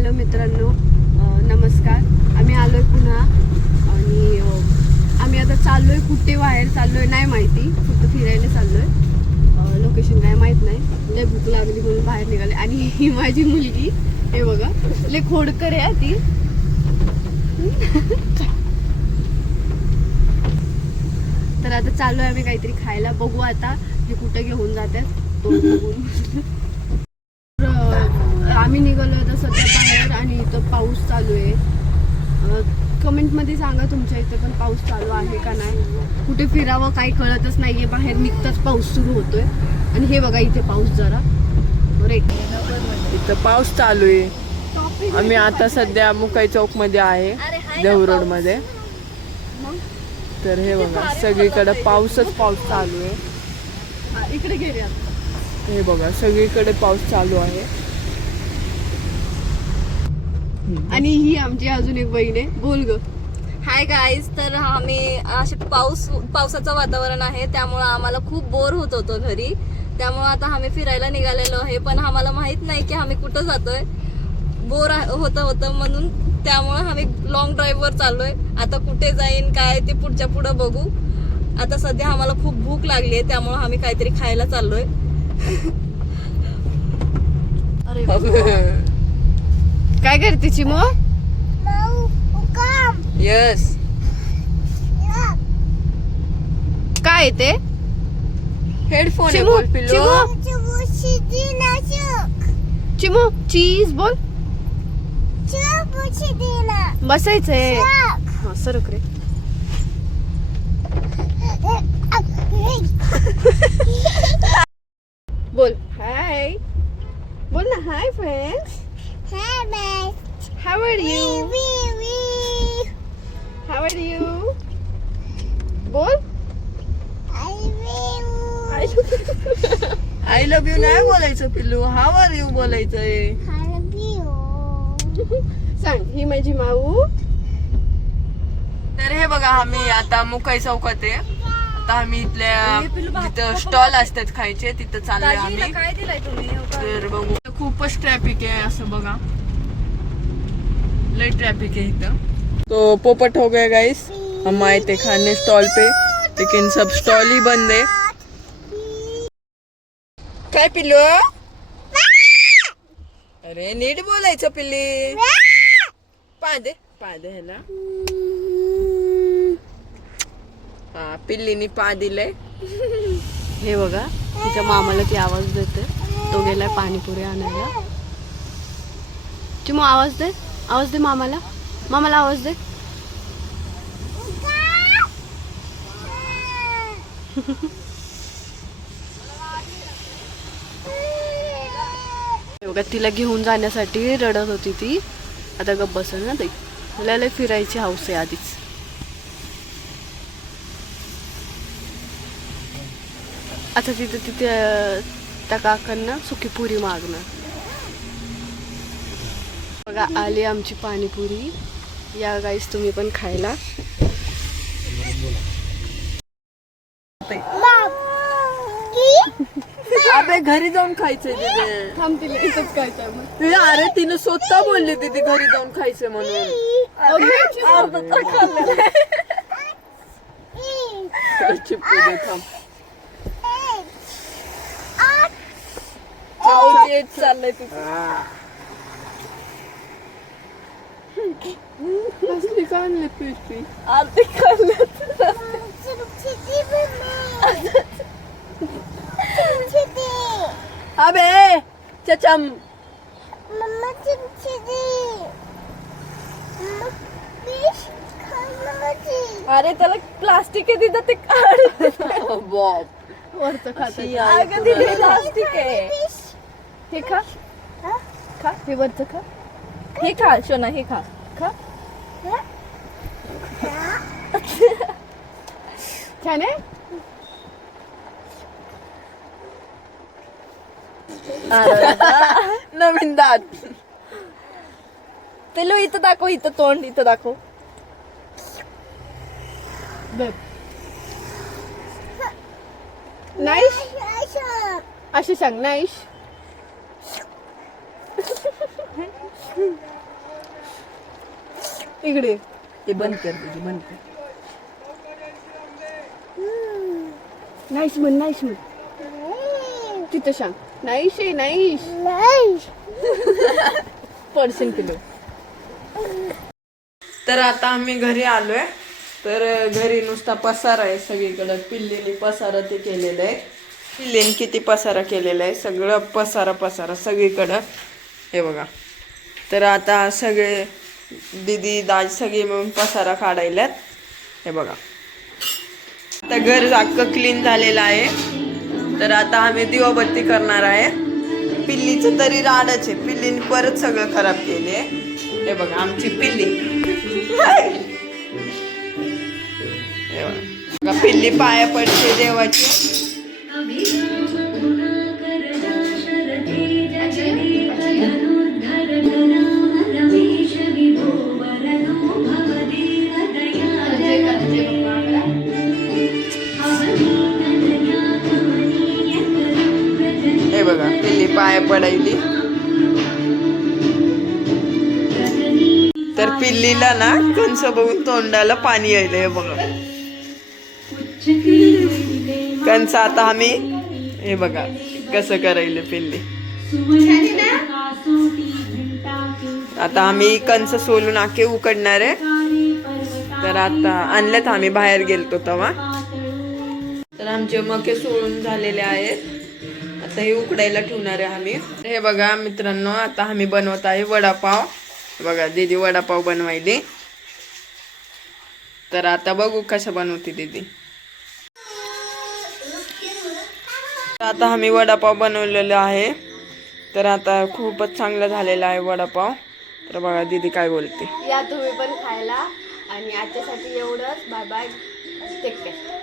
Hello मित्रांनो, नमस्कार. आम्ही आलोय पुन्हा आणि आम्ही आता चाललोय. कुठे बाहेर चाललोय नाही माहिती, फक्त फिरायला चाललोय. लोकेशन काय माहित नाही. लय भूक लागली म्हणून बाहेर निघाले. आणि ही माझी मुलगी, हे बघा, लय खोडकर आहे ती. तर आता चाललोय आम्ही काहीतरी खायला. बघू आता हे कुठे घेऊन जातात तो बघून. आम्ही निघालो आता सध्या बाहेर आणि इथं पाऊस चालू आहे. कमेंटमध्ये सांगा तुमच्या इथे पण पाऊस चालू आहे का नाही. कुठे फिरावं काही कळतच नाहीये. बाहेर निघताच पाऊस सुरू होतोय. आणि हे बघा इथे पाऊस जरा इथं पाऊस चालू आहे. आम्ही आता सध्या मुकाई चौक मध्ये आहे, देहू रोड मध्ये. तर हे बघा सगळीकडे पाऊसच पाऊस चालू आहे. इकडे गेले. हे बघा सगळीकडे पाऊस चालू आहे. आणि ही आमची अजून एक बहीण आहे. बोल ग. Hi guys. तर आम्ही असे पावसाचं वातावरण आहे, त्यामुळे आम्हाला खूप बोर होत होतो घरी. त्यामुळे आता आम्ही फिरायला निघालेलो आहे, पण आम्हाला माहित नाही की आम्ही कुठं जातोय. बोर होतं म्हणून त्यामुळे आम्ही लॉंग ड्राईव्ह वर चाललोय. आता कुठे जाईन काय ते पुढच्या पुढं बघू. आता सध्या आम्हाला खूप भूक लागली आहे, त्यामुळे आम्ही काहीतरी खायला चाललोय. काय करते चिमो? यस. काय ते हेडफोन चिमू, चिमू चीज बोल. बसायचंय. हा सरक रे. बोल हाय. बोल ना hi friends. How are you? How are you? बोल. आय लव्ह यू नाही बोलायचं पिल्लू. हाव आर यू बोलायचंय. सांग ही माझी माऊ. तर हे बघा आम्ही आता मुकाई चौकात आहे. आता आम्ही इथल्या जिथं स्टॉल असतात खायचे तिथं चाललोय आम्ही. काय दिलाय तुम्ही? तर बघू खूपच ट्रॅफिक आहे असं बघा. लय ट्रैफिक है इधर. तो पोपट हो गया गाइस. हम आए थे खाने स्टॉल पे, लेकिन सब स्टॉल ही बंद है. काय पिल्लू? अरे नीट बोलायचं पिल्ली. पादे है ना. हा पिल्लीनी पा दिलंय. हे बघा तिच्या मामाला ती आवाज देते. तो गेलाय पाणीपुरी आणायला. चिमू आवाज दे. आवाज दे मामाला. मामाला आवाज दे. बघा तिला घेऊन जाण्यासाठी रडत होती ती. आता गप्प बसेल ना ताई. तिला लय फिरायची हौस आहे आधीच. आता तिथे त्या काकांना सुकी पुरी मागणार. बघा आली आमची पाणीपुरी. या गाईस तुम्ही पण खायला. अबे घरी जाऊन खायचंय तिथे. थांब तिला इथंच खायचंय. अरे तिने स्वतः बोलली तिथे घरी जाऊन खायचंय म्हणून. चिपकू दे थांब. चाललंय तुझं. कसली का आणले पिशवी? आरती अबे चचम. अरे त्याला प्लास्टिक आहे तिथं, ते काढ. बॉब वरचं खात. अगं तिथे प्लास्टिक आहे. हे खा. खा हे वरचं खा. हे खा शोना, हे खा. खा. छान आहे. नवीन दात. पिल्लू इथं दाखव, इथं तोंड इथं दाखव. नाईश अशी सांग नाईश. इकडे ते बंद कर दीदी, बंद कर. नाईस म्हण, नाईस म्हण. तिथं सांग नाईस आहे, नाईस. Percent kilo. तर आता आम्ही घरी आलोय. तर घरी नुसता पसारा आहे सगळीकडे. पिल्लीने पसारा ते केलेलं आहे. पिल्लीने किती पसारा केलेला आहे, सगळं पसारा पसारा सगळीकडं. हे बघा. तर आता सगळे दीदी दाज सगळे मिळून पसारा काढायल्यात. हे बघा. आता घर अख्खं क्लीन झालेलं आहे. तर आता आम्ही दिवाबत्ती करणार आहे. पिल्लीचं तरी राडच आहे. पिल्लीने परत सगळं खराब केले. हे बघा आमची पिल्ली. हे बघा पिल्ली पाया पडते देवाची. हे बघा पिल्ली पाया पडायली. तर पिल्लीला ना कंस बघून तोंडाला पाणी यायलं. हे बघा कंस. आता आम्ही हे बघा कसं करायलं पिल्ली. आता आम्ही कंस सोलून आखे उकडणार आहे. तर आता आणल्यात आम्ही बाहेर गेलतो तेव्हा. तर आमचे मके सोलून झालेले आहेत. आता हे उकडायला ठेवणार आहे आम्ही. हे बघा मित्रांनो, आता आम्ही बनवत आहे वडापाव. बघा दीदी वडापाव बनवायली. तर आता बघू कसं बनवते दीदी. आता आम्ही वडापाव बनवलेला आहे. तर आता खूपच चांगला झालेला आहे वडापाव. तर बघा दीदी काय बोलते. या तुम्ही पण खायला. आणि आजच्यासाठी एवढंच. Bye bye, take care.